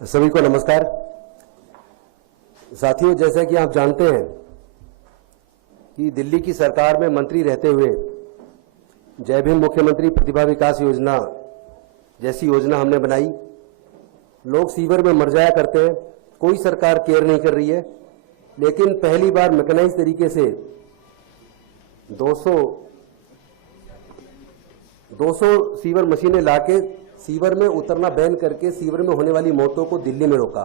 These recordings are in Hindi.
सभी को नमस्कार। साथियों, जैसा कि आप जानते हैं कि दिल्ली की सरकार में मंत्री रहते हुए जय भीम मुख्यमंत्री प्रतिभा विकास योजना जैसी योजना हमने बनाई। लोग सीवर में मर जाया करते हैं, कोई सरकार केयर नहीं कर रही है, लेकिन पहली बार मैकेनाइज तरीके से 200 सीवर मशीनें लाके सीवर में उतरना बैन करके सीवर में होने वाली मौतों को दिल्ली में रोका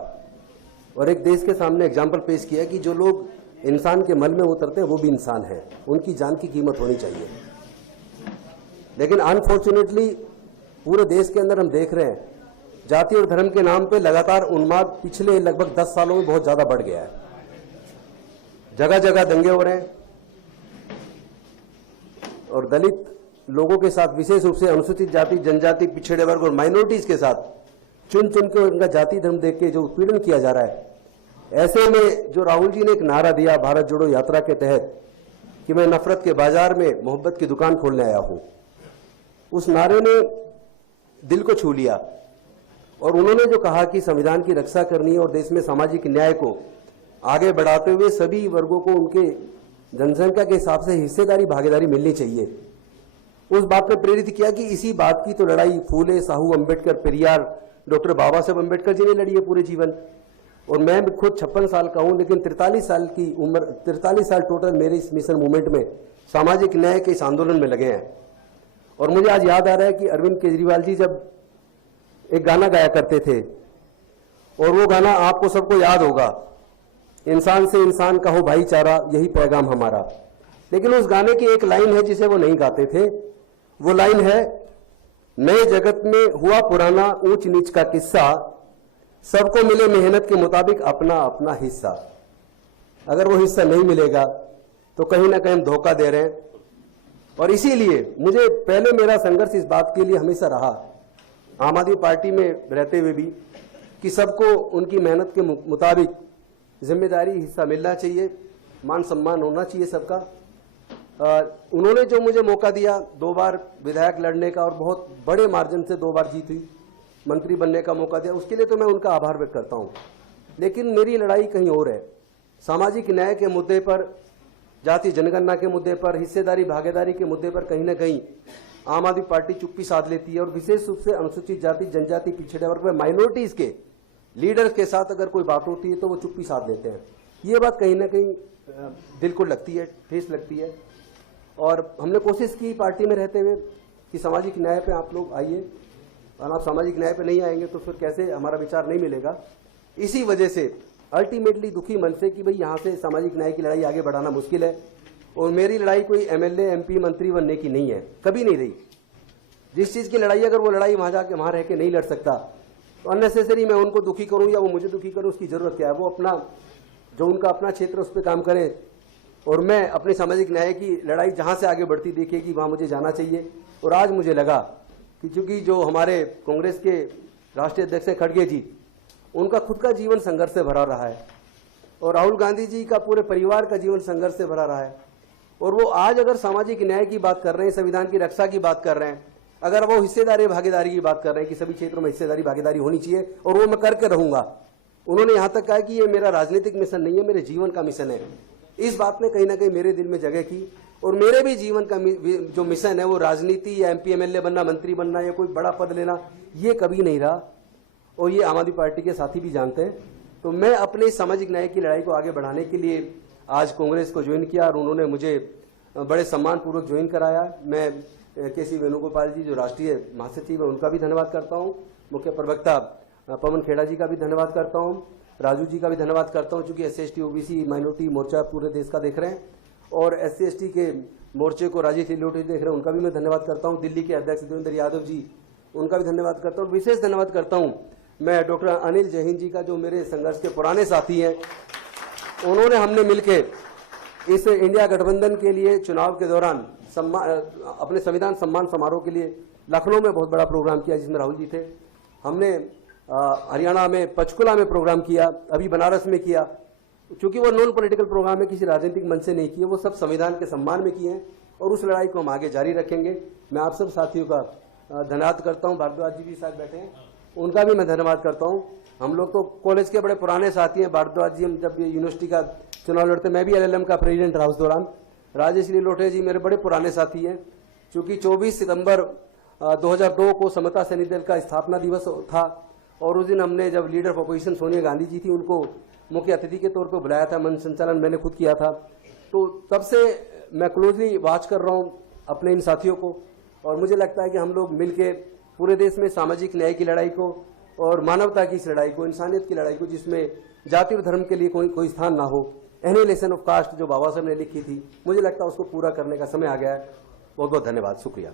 और एक देश के सामने एग्जाम्पल पेश किया कि जो लोग इंसान के मल में उतरते हैं वो भी इंसान है, उनकी जान की कीमत होनी चाहिए। लेकिन अनफॉर्चुनेटली पूरे देश के अंदर हम देख रहे हैं जाति और धर्म के नाम पे लगातार उन्माद पिछले लगभग 10 सालों में बहुत ज्यादा बढ़ गया है। जगह जगह दंगे हो रहे हैं और दलित लोगों के साथ, विशेष रूप से अनुसूचित जाति, जनजाति, पिछड़े वर्ग और माइनॉरिटीज के साथ चुन चुन के उनका जाति धर्म देख के जो उत्पीड़न किया जा रहा है, ऐसे में जो राहुल जी ने एक नारा दिया भारत जोड़ो यात्रा के तहत कि मैं नफरत के बाजार में मोहब्बत की दुकान खोलने आया हूं, उस नारे ने दिल को छू लिया। और उन्होंने जो कहा कि संविधान की रक्षा करनी है और देश में सामाजिक न्याय को आगे बढ़ाते हुए सभी वर्गों को उनके जनसंख्या के हिसाब से हिस्सेदारी भागीदारी मिलनी चाहिए, उस बात ने प्रेरित किया कि इसी बात की तो लड़ाई फूले, साहू, अंबेडकर, पेरियार, डॉक्टर बाबा साहब अंबेडकर जी ने लड़ी है पूरे जीवन। और मैं खुद 56 साल का हूं, लेकिन 43 साल की उम्र, 43 साल टोटल मेरे इस मिशन मूवमेंट में सामाजिक न्याय के इस आंदोलन में लगे हैं। और मुझे आज याद आ रहा है कि अरविंद केजरीवाल जी जब एक गाना गाया करते थे, और वो गाना आपको सबको याद होगा, इंसान से इंसान का हो भाईचारा, यही पैगाम हमारा। लेकिन उस गाने की एक लाइन है जिसे वो नहीं गाते थे, वो लाइन है, नए जगत में हुआ पुराना ऊंच नीच का किस्सा, सबको मिले मेहनत के मुताबिक अपना अपना हिस्सा। अगर वो हिस्सा नहीं मिलेगा तो कहीं ना कहीं हम धोखा दे रहे हैं। और इसीलिए मुझे पहले मेरा संघर्ष इस बात के लिए हमेशा रहा, आम आदमी पार्टी में रहते हुए भी, कि सबको उनकी मेहनत के मुताबिक जिम्मेदारी हिस्सा मिलना चाहिए, मान सम्मान होना चाहिए सबका। उन्होंने जो मुझे मौका दिया 2 बार विधायक लड़ने का और बहुत बड़े मार्जिन से 2 बार जीत हुई, मंत्री बनने का मौका दिया, उसके लिए तो मैं उनका आभार व्यक्त करता हूं। लेकिन मेरी लड़ाई कहीं और है। सामाजिक न्याय के मुद्दे पर, जाति जनगणना के मुद्दे पर, हिस्सेदारी भागीदारी के मुद्दे पर कहीं ना कहीं आम आदमी पार्टी चुप्पी साध लेती है। और विशेष रूप से अनुसूचित जाति, जनजाति, पिछड़े वर्ग में माइनॉरिटीज के लीडर्स के साथ अगर कोई बात होती है तो वो चुप्पी साध लेते हैं। ये बात कहीं ना कहीं दिल को लगती है, ठेस लगती है। और हमने कोशिश की पार्टी में रहते हुए कि सामाजिक न्याय पे आप लोग आइए, और आप सामाजिक न्याय पे नहीं आएंगे तो फिर कैसे हमारा विचार नहीं मिलेगा। इसी वजह से अल्टीमेटली दुखी मन से कि भाई यहाँ से सामाजिक न्याय की लड़ाई आगे बढ़ाना मुश्किल है। और मेरी लड़ाई कोई एमएलए, एमपी, मंत्री बनने की नहीं है, कभी नहीं रही। जिस चीज की लड़ाई, अगर वो लड़ाई वहां जाके वहां रह के नहीं लड़ सकता तो अननेसेसरी मैं उनको दुखी करूं या वो मुझे दुखी करूं, उसकी जरूरत क्या है। वो अपना, जो उनका अपना क्षेत्र उस पर काम करें, और मैं अपनी सामाजिक न्याय की लड़ाई जहां से आगे बढ़ती देखेगी वहां मुझे जाना चाहिए। और आज मुझे लगा कि चूंकि जो हमारे कांग्रेस के राष्ट्रीय अध्यक्ष हैं खड़गे जी, उनका खुद का जीवन संघर्ष से भरा रहा है, और राहुल गांधी जी का पूरे परिवार का जीवन संघर्ष से भरा रहा है, और वो आज अगर सामाजिक न्याय की बात कर रहे हैं, संविधान की रक्षा की बात कर रहे हैं, अगर वो हिस्सेदारी भागीदारी की बात कर रहे हैं कि सभी क्षेत्रों में हिस्सेदारी भागीदारी होनी चाहिए और वो मैं करके रहूंगा। उन्होंने यहां तक कहा कि ये मेरा राजनीतिक मिशन नहीं है, मेरे जीवन का मिशन है। इस बात ने कहीं ना कहीं मेरे दिल में जगह की। और मेरे भी जीवन का जो मिशन है वो राजनीति या एमपी, एमएलए बनना, मंत्री बनना या कोई बड़ा पद लेना, ये कभी नहीं रहा। और ये आम आदमी पार्टी के साथी भी जानते हैं। तो मैं अपने सामाजिक न्याय की लड़ाई को आगे बढ़ाने के लिए आज कांग्रेस को ज्वाइन किया, और उन्होंने मुझे बड़े सम्मानपूर्वक ज्वाइन कराया। मैं के.सी. वेणुगोपाल जी, जो राष्ट्रीय महासचिव है, उनका भी धन्यवाद करता हूँ। मुख्य प्रवक्ता पवन खेड़ा जी का भी धन्यवाद करता हूँ। राजू जी का भी धन्यवाद करता हूँ, चूंकि SC/ST, OBC, माइनॉरिटी मोर्चा पूरे देश का देख रहे हैं, और SC/ST के मोर्चे को राजीव त्रिलोटी देख रहे हैं, उनका भी मैं धन्यवाद करता हूँ। दिल्ली के अध्यक्ष देवेंद्र यादव जी, उनका भी धन्यवाद करता हूँ। विशेष धन्यवाद करता हूँ मैं डॉक्टर अनिल जैन जी का, जो मेरे संघर्ष के पुराने साथी हैं। उन्होंने, हमने मिलकर इस इंडिया गठबंधन के लिए चुनाव के दौरान अपने संविधान सम्मान समारोह के लिए लखनऊ में बहुत बड़ा प्रोग्राम किया, जिसमें राहुल जी थे। हमने हरियाणा में पंचकुला में प्रोग्राम किया, अभी बनारस में किया। चूंकि वो नॉन पॉलिटिकल प्रोग्राम है, किसी राजनीतिक मंच से नहीं किए, वो सब संविधान के सम्मान में किए हैं, और उस लड़ाई को हम आगे जारी रखेंगे। मैं आप सब साथियों का धन्यवाद करता हूं। भारद्वाज जी भी साथ बैठे हैं, उनका भी मैं धन्यवाद करता हूं। हम लोग तो कॉलेज के बड़े पुराने साथी हैं। भारद्वाज जी, हम जब ये यूनिवर्सिटी का चुनाव लड़ते, मैं भी एलएलएम का प्रेसिडेंट रहा उस दौरान। राजेश लीलोटे जी मेरे बड़े पुराने साथी हैं। चूंकि 24 सितंबर 2002 को समता सैनिक दल का स्थापना दिवस था और उस दिन हमने, जब leader of opposition Sonia Gandhi ji थी, उनको मुख्य अतिथि के तौर पर बुलाया था। मंच संचालन मैंने खुद किया था। तो तब से मैं क्लोजली वॉच कर रहा हूँ अपने इन साथियों को, और मुझे लगता है कि हम लोग मिलके पूरे देश में सामाजिक न्याय की लड़ाई को और मानवता की इस लड़ाई को, इंसानियत की लड़ाई को, जिसमें जाति और धर्म के लिए कोई स्थान ना हो, एनिहिलेशन ऑफ कास्ट जो बाबा साहब ने लिखी थी, मुझे लगता है उसको पूरा करने का समय आ गया है। बहुत बहुत धन्यवाद, शुक्रिया।